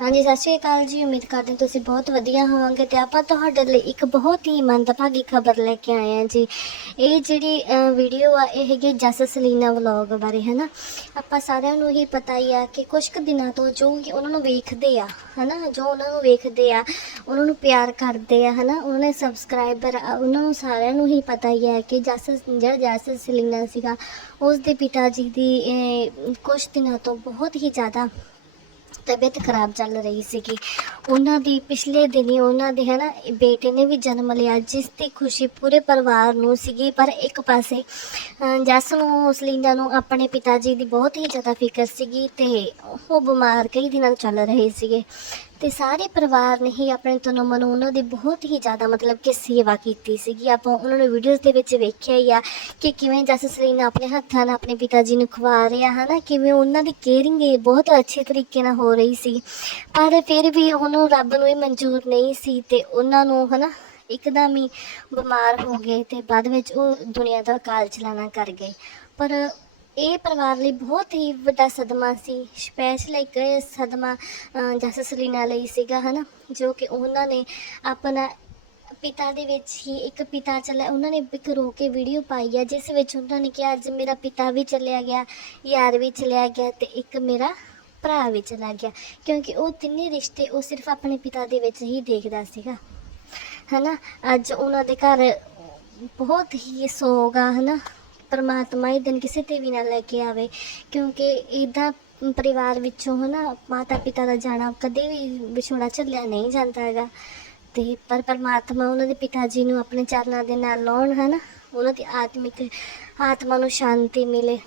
ਹਾਂਜੀ, ਸਤਿ ਸ਼੍ਰੀ ਅਕਾਲ ਜੀ। ਉਮੀਦ ਕਰਦੇ ਹਾਂ ਤੁਸੀਂ ਬਹੁਤ ਵਧੀਆ ਹੋਵੋਗੇ ਤੇ ਆਪਾਂ ਤੁਹਾਡੇ ਲਈ ਇੱਕ ਬਹੁਤ ਹੀ ਮੰਦਭਾਗੀ ਖਬਰ ਲੈ ਕੇ ਆਏ ਹਾਂ ਜੀ। ਇਹ ਜਿਹੜੀ ਵੀਡੀਓ ਆ, ਇਹ ਹੈਗੀ ਜਸ ਸਲੀਨਾ ਵਲੌਗ ਬਾਰੇ, ਹਨਾ? ਆਪਾਂ ਸਾਰਿਆਂ ਨੂੰ ਹੀ ਪਤਾ ਹੀ ਆ ਕਿ ਕੁਝ ਕੁ ਦਿਨਾਂ ਤੋਂ ਜੋ ਕਿ ਉਹਨਾਂ ਨੂੰ ਵੇਖਦੇ ਆ, ਹਨਾ? ਜੋ ਉਹਨਾਂ ਨੂੰ ਵੇਖਦੇ ਆ, ਉਹਨਾਂ ਨੂੰ ਪਿਆਰ ਕਰਦੇ ਆ, ਹਨਾ? ਉਹਨਾਂ ਨੇ ਸਬਸਕ੍ਰਾਈਬਰ ਉਹਨਾਂ ਨੂੰ ਸਾਰਿਆਂ ਨੂੰ ਹੀ ਪਤਾ ਹੀ ਹੈ ਕਿ ਜਸ, ਜਿਹੜਾ ਜਸ ਸਲੀਨਾ ਸੀਗਾ ਉਸ ਦੇ ਪਿਤਾ ਜੀ ਦੀ ਕੁਝ ਦਿਨਾਂ ਤੋਂ ਬਹੁਤ ਹੀ ਜ਼ਿਆਦਾ ਤਬੀਅਤ ਖਰਾਬ ਚੱਲ ਰਹੀ ਸੀਗੀ। ਉਹਨਾਂ ਦੀ ਪਿਛਲੇ ਦਿਨੀ ਉਹਨਾਂ ਦੇ ਹਨਾ, ਬੇਟੇ ਨੇ ਵੀ ਜਨਮ ਲਿਆ, ਜਿਸ ਦੀ ਖੁਸ਼ੀ ਪੂਰੇ ਪਰਿਵਾਰ ਨੂੰ ਸੀਗੀ। ਪਰ ਇੱਕ ਪਾਸੇ ਜਸ ਨੂੰ, ਸਲੀਨਾ ਨੂੰ ਆਪਣੇ ਪਿਤਾ ਜੀ ਦੀ ਬਹੁਤ ਹੀ ਜ਼ਿਆਦਾ ਫਿਕਰ ਸੀਗੀ ਤੇ ਉਹ ਬਿਮਾਰ ਕਈ ਦਿਨਾਂ ਤੋਂ ਚੱਲ ਰਹੇ ਸੀਗੇ। ਤੇ ਸਾਰੇ ਪਰਿਵਾਰ ਨੇ ਹੀ ਆਪਣੇ ਤਨੋਂ ਮਨੋਂ ਉਹਨਾਂ ਦੀ ਬਹੁਤ ਹੀ ਜ਼ਿਆਦਾ ਮਤਲਬ ਕਿ ਸੇਵਾ ਕੀਤੀ ਸੀਗੀ। ਆਪਾਂ ਉਹਨਾਂ ਨੂੰ ਵੀਡੀਓਜ਼ ਦੇ ਵਿੱਚ ਵੇਖਿਆ ਹੀ ਆ ਕਿ ਕਿਵੇਂ ਜਸ ਸਲੀਨਾ ਆਪਣੇ ਹੱਥਾਂ ਨਾਲ ਆਪਣੇ ਪਿਤਾ ਜੀ ਨੂੰ ਖਵਾ ਰਿਹਾ, ਹਨਾ? ਕਿਵੇਂ ਉਹਨਾਂ ਦੀ ਕੇਅਰਿੰਗ ਬਹੁਤ ਅੱਛੇ ਤਰੀਕੇ ਨਾਲ ਹੋ ਰਹੀ ਸੀ। ਪਰ ਫਿਰ ਵੀ ਉਹਨੂੰ ਰੱਬ ਨੂੰ ਹੀ ਮਨਜ਼ੂਰ ਨਹੀਂ ਸੀ ਤੇ ਉਹਨਾਂ ਨੂੰ, ਹਨਾ, ਇੱਕਦਮ ਹੀ ਬਿਮਾਰ ਹੋ ਗਏ ਤੇ ਬਾਅਦ ਵਿੱਚ ਉਹ ਦੁਨੀਆ ਦਾ ਕਾਲ ਚਲਾਣਾ ਕਰ ਗਏ। ਪਰ ਇਹ ਪਰਿਵਾਰ ਲਈ ਬਹੁਤ ਹੀ ਵੱਡਾ ਸਦਮਾ ਸੀ। ਸਪੈਸ਼ਲ ਇੱਕ ਸਦਮਾ ਅਹ, ਜਸ ਸਲੀਨਾ ਲਈ ਸੀਗਾ ਹਨਾ ਜੋ ਕਿ ਉਹਨਾਂ ਨੇ ਆਪਣਾ ਪਿਤਾ ਦੇ ਵਿੱਚ ਹੀ ਇੱਕ ਪਿਤਾ ਚੱਲਿਆ। ਉਹਨਾਂ ਨੇ ਇੱਕ ਰੋ ਕੇ ਵੀਡੀਓ ਪਾਈ ਹੈ ਜਿਸ ਵਿੱਚ ਉਹਨਾਂ ਨੇ ਕਿਹਾ ਅੱਜ ਮੇਰਾ ਪਿਤਾ ਵੀ ਚਲਿਆ ਗਿਆ ਯਾਰ ਵੀ ਚਲਿਆ ਗਿਆ ਤੇ ਇੱਕ ਮੇਰਾ ਭਰਾ ਵੀ ਚਲਾ ਗਿਆ। ਕਿਉਂਕਿ ਉਹ ਤਿੰਨੇ ਰਿਸ਼ਤੇ ਉਹ ਸਿਰਫ ਆਪਣੇ ਪਿਤਾ ਦੇ ਵਿੱਚ ਹੀ ਦੇਖਦਾ ਸੀਗਾ। ਹਨਾ ਅੱਜ ਉਹਨਾਂ ਦੇ ਘਰ ਬਹੁਤ ਹੀ ਸੋਗਾ ਆ ਹਨਾ। ਪਰਮਾਤਮਾ ਇਹ ਦਿਨ ਕਿਸੇ ਤੇ ਵੀ ਨਾ ਲੈ ਕੇ ਆਵੇ, ਕਿਉਂਕਿ ਇਹਦਾ ਪਰਿਵਾਰ ਵਿੱਚੋਂ ਹਨਾ ਮਾਤਾ ਪਿਤਾ ਦਾ ਜਾਣਾ ਕਦੇ ਵੀ ਵਿਛੋੜਾ ਝੱਲਿਆ ਨਹੀਂ ਜਾਂਦਾ ਹੈਗਾ। ਤੇ ਪਰ ਪਰਮਾਤਮਾ ਉਹਨਾਂ ਦੇ ਪਿਤਾ ਜੀ ਨੂੰ ਆਪਣੇ ਚਰਨਾਂ ਦੇ ਨਾਲ ਲਾਉਣ ਹਨਾ, ਉਹਨਾਂ ਦੀ ਆਤਮਿਕ, ਆਤਮਾ ਨੂੰ ਸ਼ਾਂਤੀ ਮਿਲੇ।